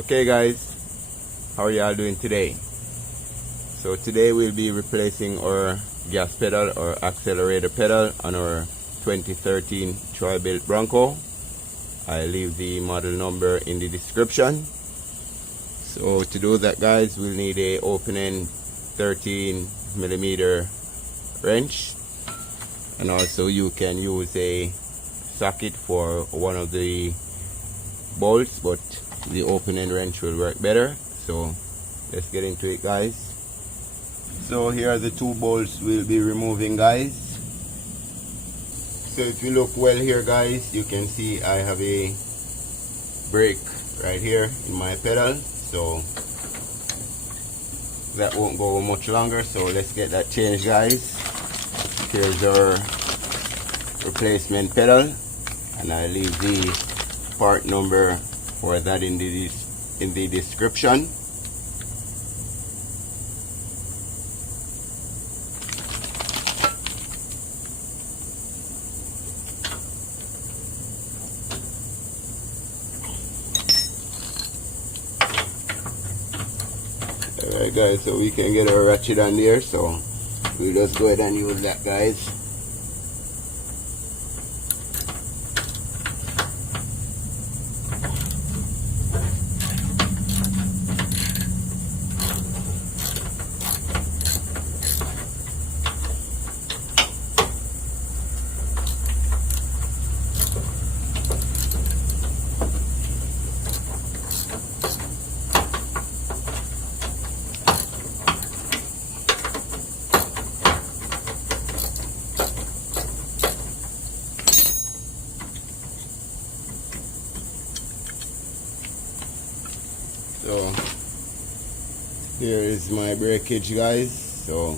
Okay guys, how are y'all doing today? So today we'll be replacing our gas pedal or accelerator pedal on our 2013 Troy Bilt Bronco. I'll leave the model number in the description. So to do that guys, we'll need a open-end 13mm wrench, and also you can use a socket for one of the bolts, but the open-end wrench will work better. So let's get into it guys. So here are the two bolts we'll be removing guys. So if you look well here guys, you can see I have a brake right here in my pedal, so that won't go much longer. So let's get that changed guys. Here's our replacement pedal, and I'll leave the part number for that in the description. Alright guys, so we can get our ratchet on there, so we'll just go ahead and use that guys. So here is my breakage guys, so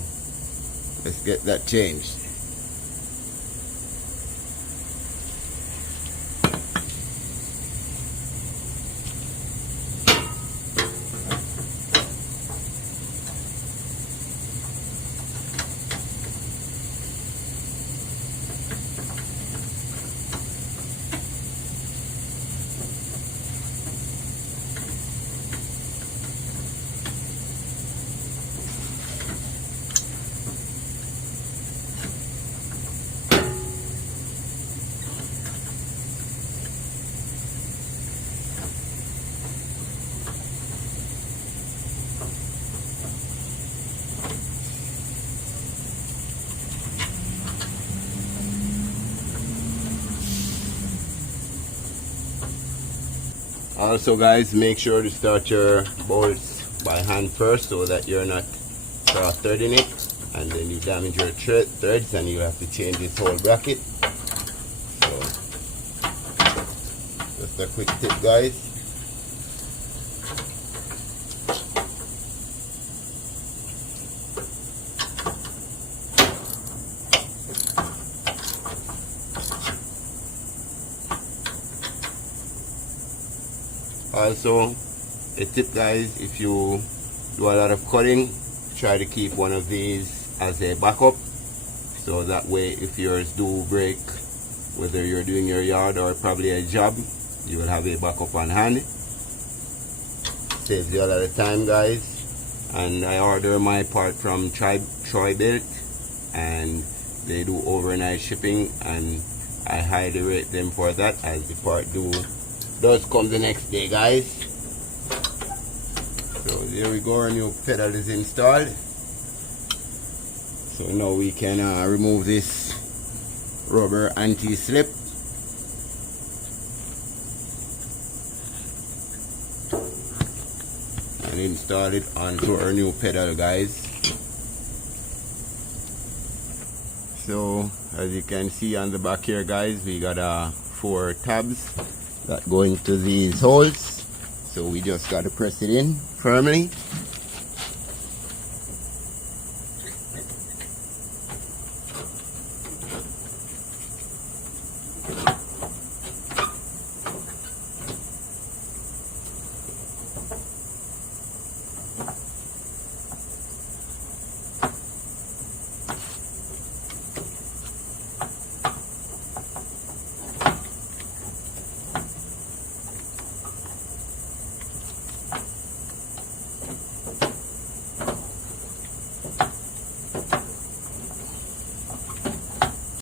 let's get that changed. Also guys, make sure to start your bolts by hand first so that you're not cross-threading it, and then you damage your threads and you have to change this whole bracket. So just a quick tip guys. Also a tip guys, if you do a lot of cutting, try to keep one of these as a backup, so that way if yours do break, whether you're doing your yard or probably a job, you will have a backup on hand. Saves you a lot of time guys. And I order my part from Troy Bilt, and they do overnight shipping, and I highly rate them for that, as the part does come the next day guys. So there we go, our new pedal is installed. So now we can remove this rubber anti-slip. And install it onto our new pedal guys. So as you can see on the back here guys, we got 4 tabs that go into these holes, so we just got to press it in firmly.